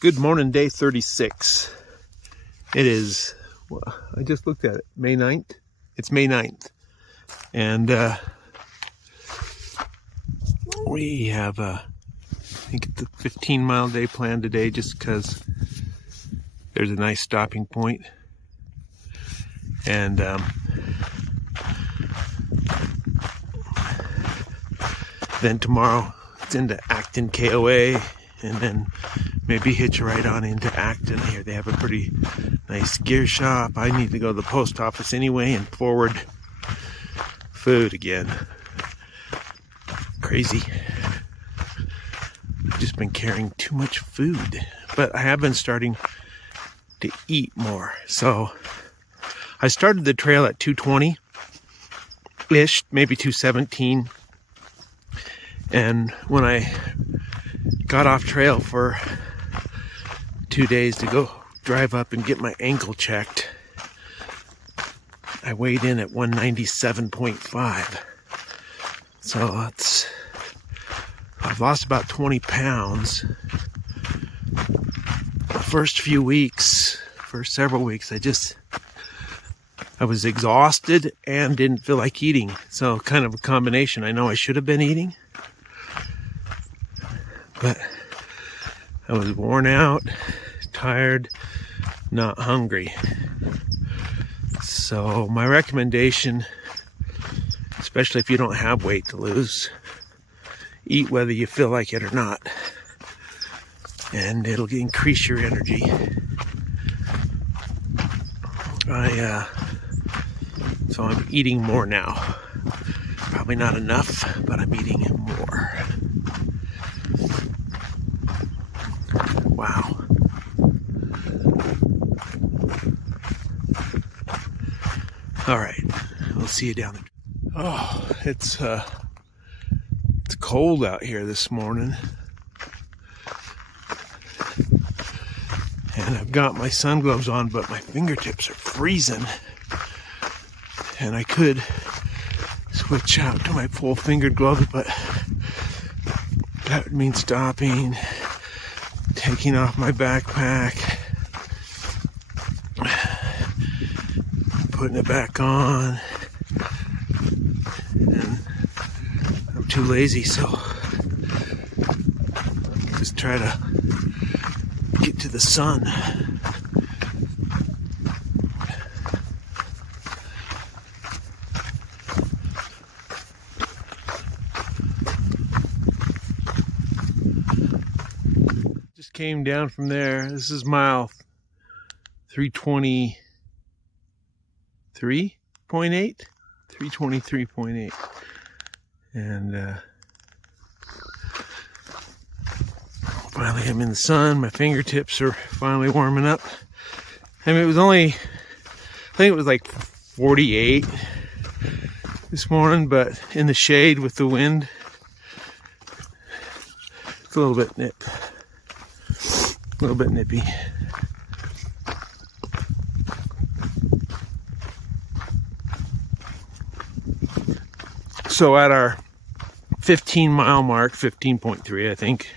Good morning, day 36. It is, well, I just looked at it, May 9th. It's May 9th. And we have, I think it's a 15-mile day planned today just because there's a nice stopping point. And then tomorrow it's into Acton KOA, and then maybe hitch a ride on into Acton. Here they have a pretty nice gear shop. I need to go to the post office anyway and forward food again. Crazy. I've just been carrying too much food, but I have been starting to eat more. So I started the trail at 220-ish, maybe 217. And when I got off trail for 2 days to go drive up and get my ankle checked, I weighed in at 197.5. So I've lost about 20 pounds. The first few weeks, first several weeks, I was exhausted and didn't feel like eating. So kind of a combination. I know I should have been eating, but I was worn out, tired, not hungry. So my recommendation, especially if you don't have weight to lose, eat whether you feel like it or not, and it'll increase your energy. So I'm eating more now. Probably not enough, but I'm eating more. Wow. All right, we'll see you down there. Oh, it's cold out here this morning. And I've got my sun gloves on, but my fingertips are freezing. And I could switch out to my full fingered gloves, but that would mean stopping, taking off my backpack, putting it back on, and I'm too lazy, so just try to get to the sun. Just came down from there. This is mile 323.8, 323.8, and finally I'm in the sun. My fingertips are finally warming up. I mean, I think it was like 48 this morning, but in the shade with the wind, it's a little bit nippy. So at our 15-mile mark, 15.3, I think,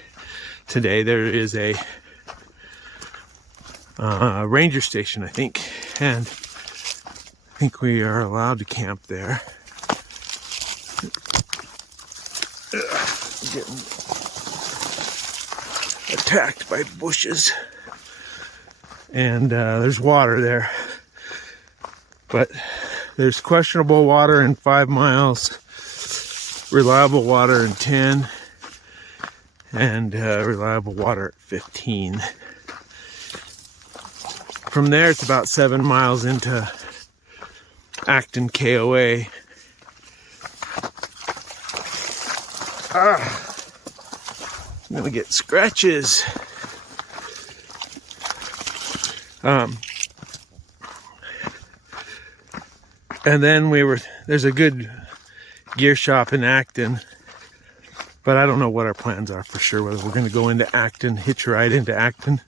today, there is a ranger station, I think, and I think we are allowed to camp there. Getting attacked by bushes, and there's water there, but there's questionable water in 5 miles, reliable water in 10, and reliable water at 15. From there, it's about 7 miles into Acton KOA. I'm gonna get scratches. And then there's a good gear shop in Acton, but I don't know what our plans are for sure, whether we're going to go into Acton, hitch a ride into Acton,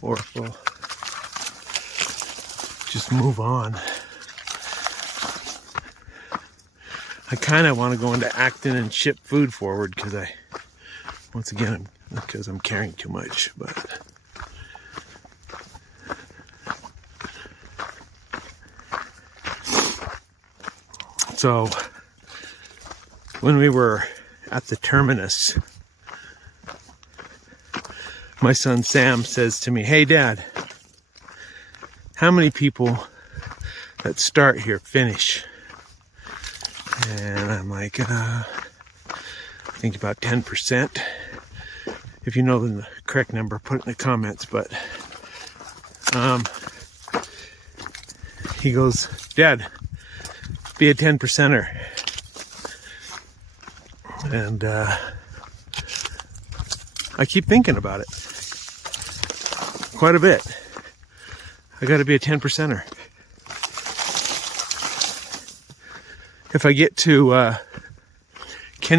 or if we'll just move on. I kind of want to go into Acton and ship food forward because I'm carrying too much, but So when we were at the terminus, my son Sam says to me, "Hey Dad, how many people that start here finish?" And I'm like, I think about 10%. If you know the correct number, put it in the comments. But he goes, "Dad, be a 10%er." And I keep thinking about it quite a bit. I got to be a 10%er. If I get to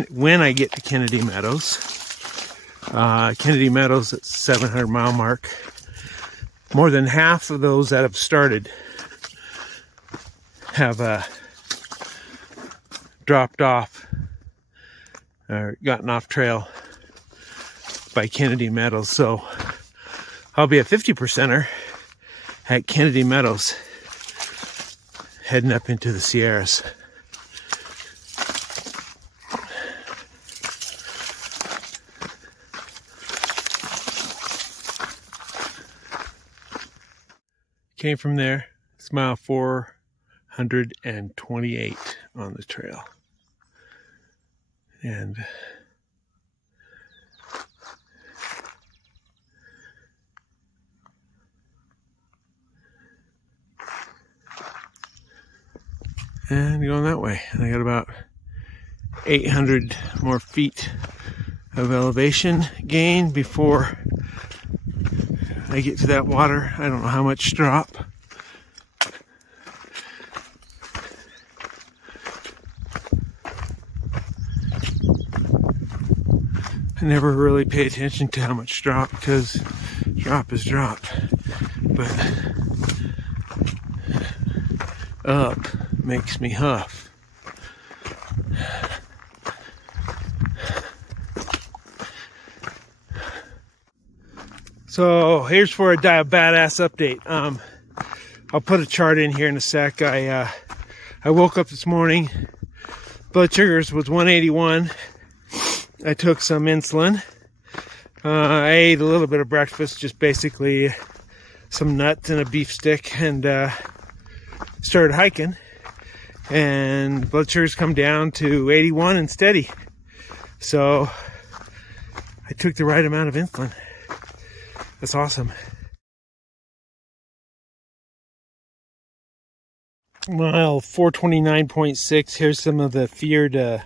when I get to Kennedy Meadows, Kennedy Meadows at 700 mile mark, more than half of those that have started have dropped off or gotten off trail by Kennedy Meadows. So I'll be a 50%er at Kennedy Meadows, heading up into the Sierras. Came from there. It's mile 428 on the trail. And going that way. And I got about 800 more feet of elevation gain before I get to that water. I don't know how much drop. I never really pay attention to how much drop, because drop is drop. But up makes me huff. So here's for a Diabadass update. I'll put a chart in here in a sec. I woke up this morning, blood sugars was 181. I took some insulin. I ate a little bit of breakfast, just basically some nuts and a beef stick, and started hiking. And blood sugars come down to 81 and steady. So I took the right amount of insulin. That's awesome. Mile 429.6. Here's some of the feared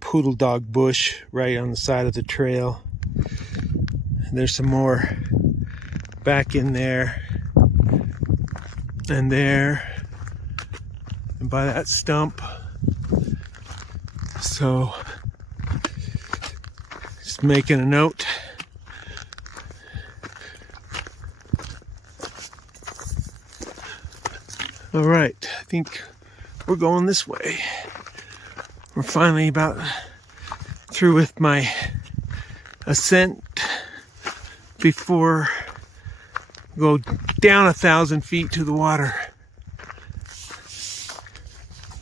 Poodle dog bush right on the side of the trail. And there's some more back in there and there and by that stump. So just making a note. All right, I think we're going this way. We're finally about through with my ascent before we go down 1,000 feet to the water.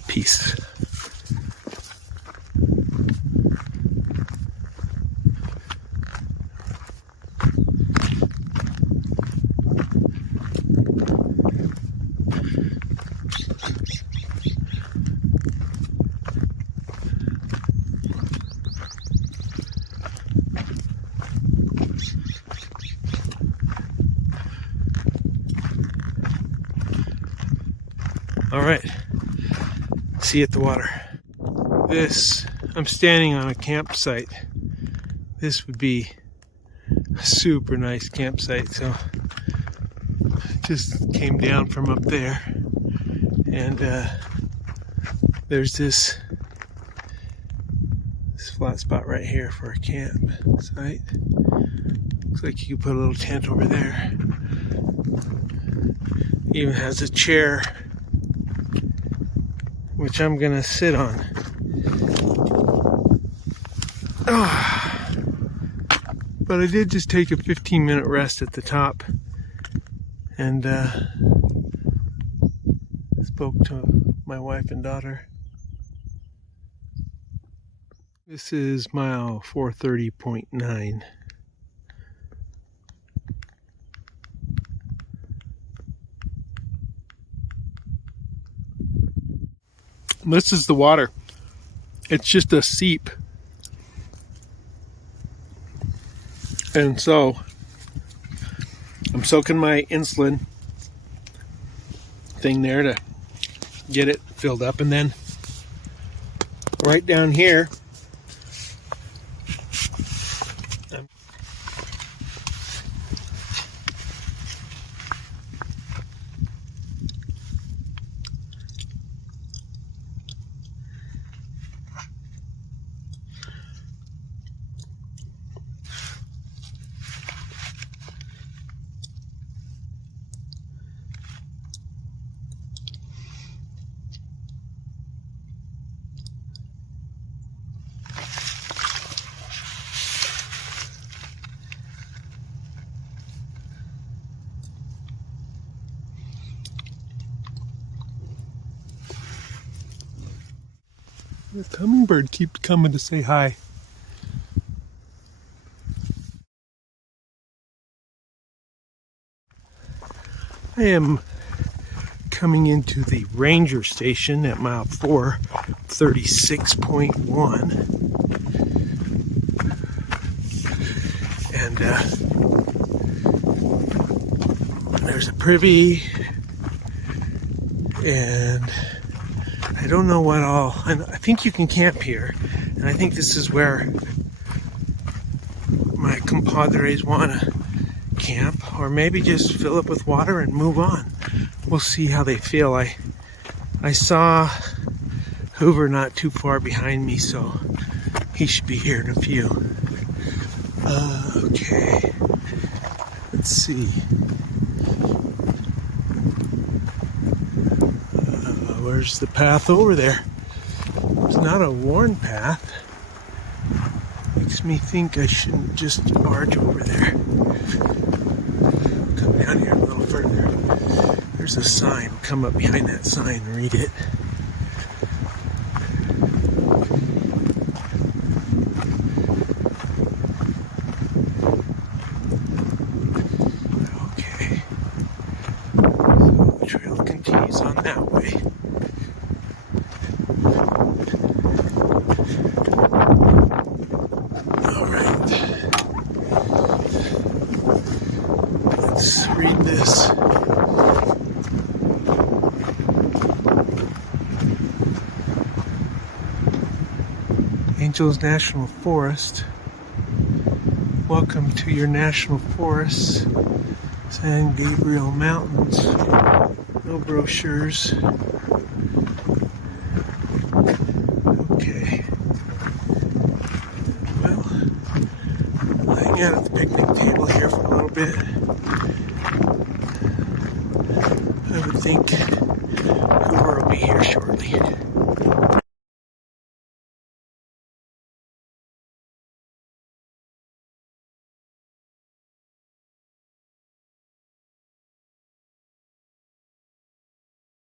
Peace. All right, see you at the water. I'm standing on a campsite. This would be a super nice campsite. So I just came down from up there, and there's this flat spot right here for a campsite. Looks like you could put a little tent over there. Even has a chair, which I'm gonna sit on. But I did just take a 15-minute rest at the top, and spoke to my wife and daughter. This is mile 430.9. This is the water. It's just a seep. And so I'm soaking my insulin thing there to get it filled up, and then right down here the hummingbird keeps coming to say hi. I am coming into the ranger station at mile 436.1, and there's a privy, and I don't know what all. I think you can camp here, and I think this is where my compadres want to camp, or maybe just fill up with water and move on. We'll see how they feel. I saw Hoover not too far behind me, so he should be here in a few. Okay, let's see. Where's the path over there? It's not a worn path. Makes me think I shouldn't just barge over there. Come down here a little further. There's a sign. Come up behind that sign and read it. Okay. So the trail continues on that way. All right. Let's read this. Angels National Forest. Welcome to your national forests. San Gabriel Mountains. No brochures. Okay. Well, I'll hang out at the picnic table here for a little bit. I would think Hoover will be here shortly.